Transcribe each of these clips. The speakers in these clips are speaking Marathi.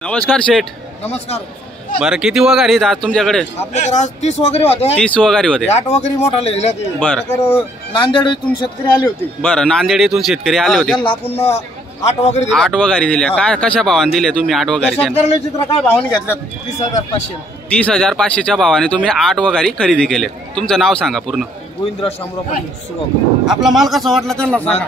नमस्कार शेठ. नमस्कार. बरं, किती वगारी आहेत आज तुमच्याकडे? आपल्याकडे आज 30 वगैरे होते. 30 वगारी होते. 8 वगैरे मोठाले दिले. बरं. नांदेड इथून शेतकरी आले होते. बरं, नांदेड इथून शेतकरी आले होते. आपण 8 वगैरे दिले. 8 वगारी दिल्या. काय कशा भावाने दिले तुम्ही 8 वगारी? शेतकऱ्यांनी चित्र काय भावाने घेतल्यात? 30,500. 30,500च्या भावाने तुम्ही 8 वगारी खरेदी केले. तुमचं नाव सांगा पूर्ण. गोविंदराव शामराव पाटील सुगाव. आपला माल कसा वाटला त्यांना सांगा.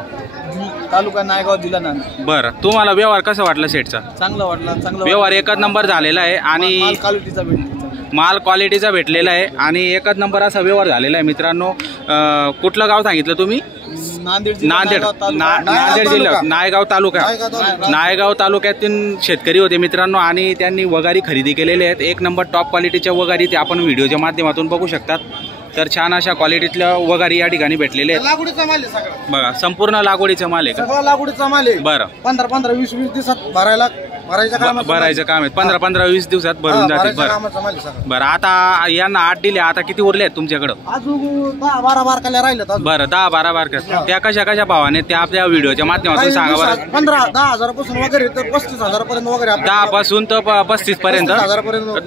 तालुका नायगाव जिल्हा नांदेड. बरं, तुम्हाला व्यवहार कसा वाटला शेठचा? चांगला वाटला. चांगला व्यवहार एकच नंबर झालेला आहे आणि क्वालिटीचा भेटला. माल क्वालिटीचा भेटलेला आहे आणि एकच नंबर असा व्यवहार झालेला आहे मित्रांनो. कुठलं गाव सांगितलं तुम्ही? नांदेड जिल्हा नायगाव तालुका. नायगाव तालुक्यातील शेतकरी होते मित्रांनो आणि त्यांनी वगारी खरेदी केलेले आहेत. एक नंबर टॉप क्वालिटीच्या वगारी ते आपण व्हिडिओच्या माध्यमातून बघू शकतात. तर छान अशा क्वालिटीतल्या वगारी या ठिकाणी भेटलेले आहेत. लागवडीचा माल आहे सगळा. बघा, संपूर्ण लागवडीचा माल आहे का? सगळा लागवडीचा माल आहे. बरं. 15 20 दिवसात भरायचं काम आहे. 15 20 दिवसात भरून जातील. बरं, आता यांना 8 दिले, आता किती उरले आहेत तुमच्याकडं? अजून 10-12 बारकाल्या राहिल्यात. बरं, 10-12 बारक्या. त्या कशा कशा भावाने त्या आपल्या व्हिडिओच्या माध्यमातून सांगा बरं. 15-10,000 पासून वगैरे तर 35,000 पर्यंत वगैरे. 10 पासून तर 35 पर्यंत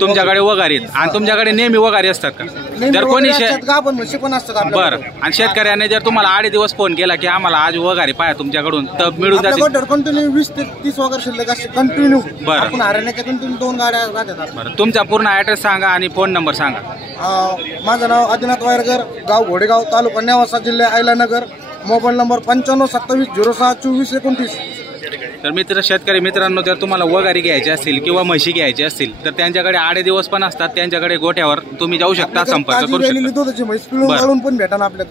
तुमच्याकडे वगारी आहेत. आणि तुमच्याकडे नेहमी वगारी असतात का? जर कोणी पण असतात. बरं, आणि शेतकऱ्याने जर तुम्हाला 8 दिवस फोन केला की आम्हाला आज वगारी पाया तुमच्याकडून, तर मिळून जातील. कंटिन्यू 20 ते 30 वगैरे शिल्लक असते कंटिन्यू. बरं. आपण हरियाणाच्या कंटिन्यू 2 गाड्या राहतात. बरं, तुमचा पूर्ण ॲड्रेस सांगा आणि फोन नंबर सांगा. माझं नाव आदिनाथ वायरकर, गाव घोडेगाव, तालुका नेवासा, जिल्हा अहिल्यानगर. Mobile number 95 27 06 24 29. तर शेतकरी मित्रांनो, जर तुम्हाला वगारी घ्यायची असतील किंवा म्हशी घ्यायची असतील तर त्यांच्याकडे 8 दिवस पण असतात. त्यांच्याकडे गोठ्यावर तुम्ही जाऊ शकता, संपर्क करू शकता.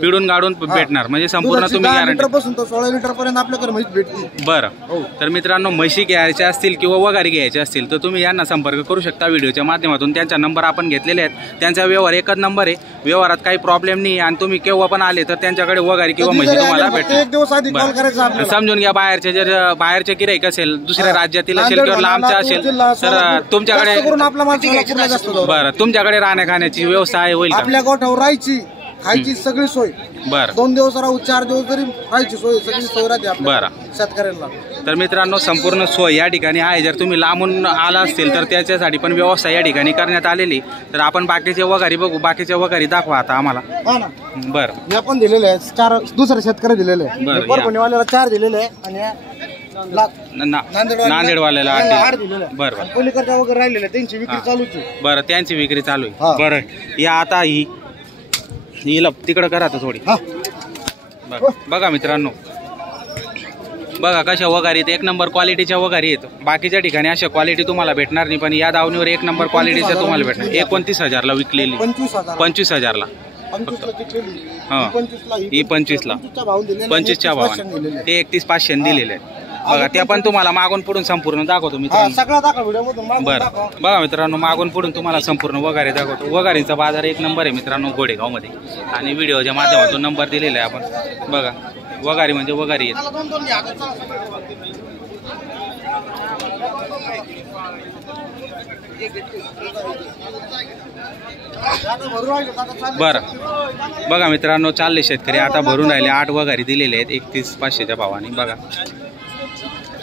पिळून गाडून भेटणार म्हणजे संपूर्ण तुम्ही गॅरंटी. 16 लिटर पर्यंत आपल्याकडे म्हैस भेटते. बरं. तर मित्रांनो, म्हशी घ्यायच्या असतील किंवा वगारी घ्यायची असतील तर तुम्ही यांना संपर्क करू शकता व्हिडिओच्या माध्यमातून. त्यांचा नंबर आपण घेतलेले आहेत. त्यांचा व्यवहार एकच नंबर आहे. व्यवहारात काही प्रॉब्लेम नाही आणि तुम्ही केव्हा पण आले तर त्यांच्याकडे वगारी किंवा म्हशी तुम्हाला भेटते. समजून घ्या, बाहेरचे गिराईक असेल, दुसऱ्या राज्यातील असेल किंवा लांबचा असेल तर तुमच्याकडे बरं, तुमच्याकडे राहण्या खाण्याची व्यवस्था होईल का? आपल्या गोठ्यावर राहायची खायची सगळी सोय. बरं. 2 दिवस राहू, 4 दिवस तरी राहायची सोय, सगळी सोय राहते. बरं. शेतकऱ्यांना तर मित्रांनो, संपूर्ण सोय या ठिकाणी आहे. जर तुम्ही लांबून आला असतील तर त्याच्यासाठी पण व्यवस्था या ठिकाणी करण्यात आलेली. तर आपण बाकीचे वगारी बघू. बाकीच्या वगारी दाखवा आता आम्हाला. बरं, हे आपण दिलेले आहे 4 दुसरे शेतकरी दिलेले आहे. परभणीवाल्याला 4 दिलेले आहे आणि नांदेडवाल्याला 8 दिलेले. बरं. पलीकडच्या वगैरे राहिलेले त्यांची विक्री चालूच आहे. बरं, त्यांची विक्री चालू आहे. बरं, या आता हिला तिकडं करा आता थोडी. बघा मित्रांनो, बघा कशा वगारी, एक नंबर क्वालिटीच्या वगारी आहेत. बाकीच्या ठिकाणी अशा क्वालिटी तुम्हाला भेटणार नाही, पण या दावणीवर एक नंबर क्वालिटीच्या तुम्हाला भेटणार. 29,000ला विकलेली. 25,000ला. ही 25ला. 25च्या भावाने ते 31,500 दिलेले आहे. बघा, त्या पण तुम्हाला मागून पुढून संपूर्ण दाखवतो मित्रांनो. बरं, बघा मित्रांनो, मागून पुढून तुम्हाला संपूर्ण वगारी दाखवतो. वगारीचा बाजार एक नंबर आहे मित्रांनो घोडेगाव मध्ये आणि व्हिडिओच्या माध्यमातून नंबर दिलेला आहे आपण. बघा, वगारी म्हणजे वगारी आहे. बरं, बघा मित्रांनो, चालले शेतकरी आता भरून राहिले. 8 वगारी दिलेले आहेत 31,500च्या भावाने. बघा,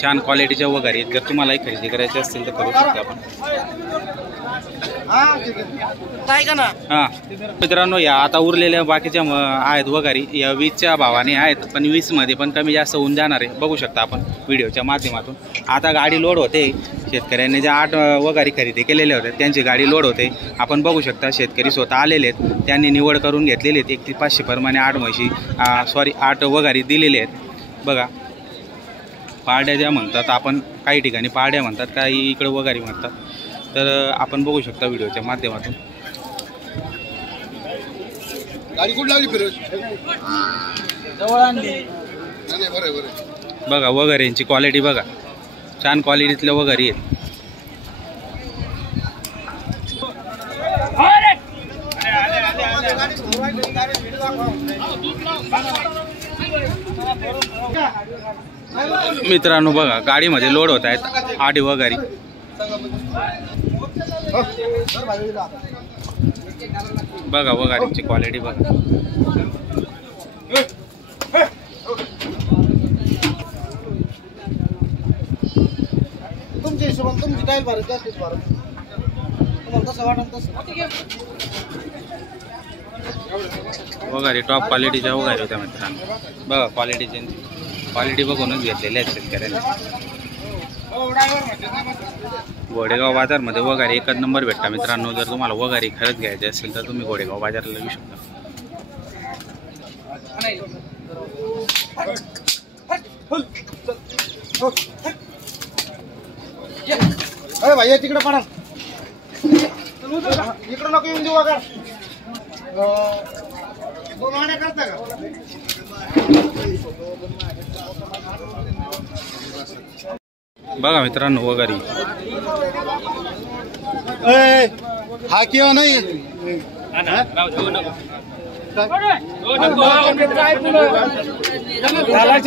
छान क्वालिटीच्या वगारी आहेत. जर तुम्हालाही खरेदी करायची असतील तर करू शकता आपण. मित्रांनो, या आता उरलेल्या बाकीच्या आहेत वगारी या 20च्या भावाने आहेत, पण 20 मध्ये पण कमी जास्त होऊन जाणार आहे. बघू शकता आपण व्हिडिओच्या माध्यमातून. आता गाडी लोड होते. शेतकऱ्यांनी ज्या 8 वगारी खरेदी केलेल्या होत्या त्यांची गाडी लोड होते. आपण बघू शकता शेतकरी स्वतः आलेले आहेत. त्यांनी निवड करून घेतलेली आहेत. 31,500 प्रमाणे 8 म्हशी 8 वगारी दिलेले आहेत. बघा, पारड्या ज्या म्हणतात आपण, काही ठिकाणी पारड्या म्हणतात, काही इकडे वगारी म्हणतात. तर आपण बघू शकता व्हिडिओच्या माध्यमातून. बघा वगाऱ्यांची क्वालिटी बघा, छान क्वालिटीतल्या वगारी आहेत. मित्रांनो, बघा गाडीमध्ये लोड होत आहेत 8 वगारी. बघा वगारीची क्वालिटी बघा. तुमच्या हिशोबाने तुमची टाईल भरत जास्तीच भरत तुम्हाला तसं वाटत तसं वगैरे टॉप क्वालिटीच्या वगैरे होत्या मित्रांनो. बघा क्वालिटी बघूनच घेतलेल्या आहेत शेतकऱ्यांनी. घोडेगाव बाजारमध्ये वगैरे एकच नंबर भेटता मित्रांनो. जर तुम्हाला वगैरे खरंच घ्यायचे असेल तर तुम्ही घोडेगाव बाजारला येऊ शकता. अरे भाई तिकडे पडा इकडे नको येऊन देऊ वगैरे 2 गाड्या करता का बघा मित्रांनो वगैरे हा किंवा नाही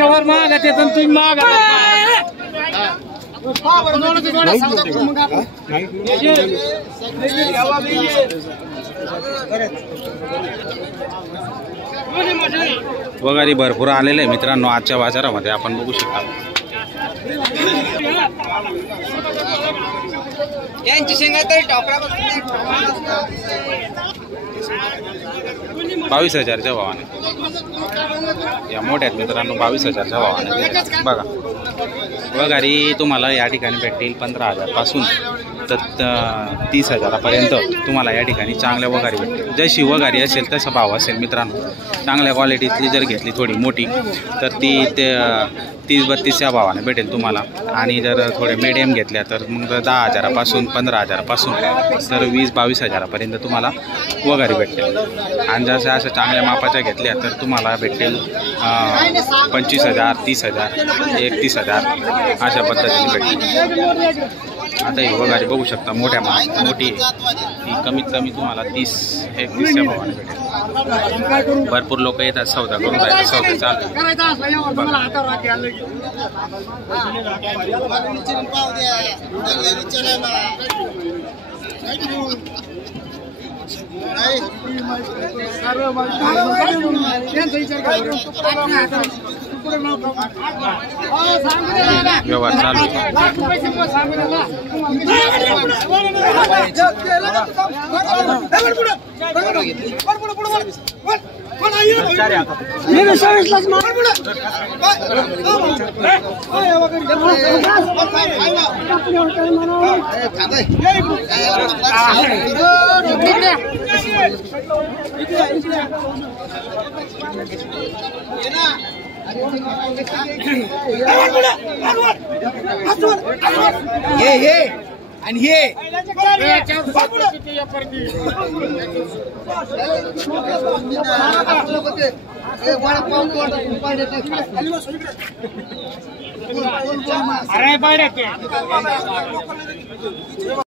वर माग ते तुम्ही माग वगैरे भरपूर आलेले आहे मित्रांनो आजच्या बाजारामध्ये. आपण बघू शकता. यांची शेंगा तरी टोकरा 22,000च्या भावाने या मोठ्यात मित्रांनो. 22,000च्या भावाने बघा. वगैरे तुम्हाला या ठिकाणी भेटतील 15,000 पासून तर 30,000पर्यंत तुम्हाला या ठिकाणी चांगल्या वगैरे भेटतील. जशी वगैरे असेल तसा भाव असेल मित्रांनो. चांगल्या क्वालिटीतली जर घेतली थोडी मोठी तर ती 30-32च्या भावाने भेटेल तुम्हाला. आणि जर थोडे मीडियम घेतल्या तर मग 10,000पासून 15,000पासून तर 20-22,000पर्यंत तुम्हाला वगैरे भेटतील. आणि जसं असं चांगल्या मापाच्या घेतल्या तर तुम्हाला भेटेल 25,000, 30,000, 31,000 अशा पद्धतीने भेटेल. आता ही वगैरे बघू शकता मोठी ही कमीत कमी तुम्हाला 30-31च्या भावाने भेटेल. भरपूर लोक येतात सौदा करून जायचं. सौदा चालू व्यवहार चालू. हे आणि हे अरे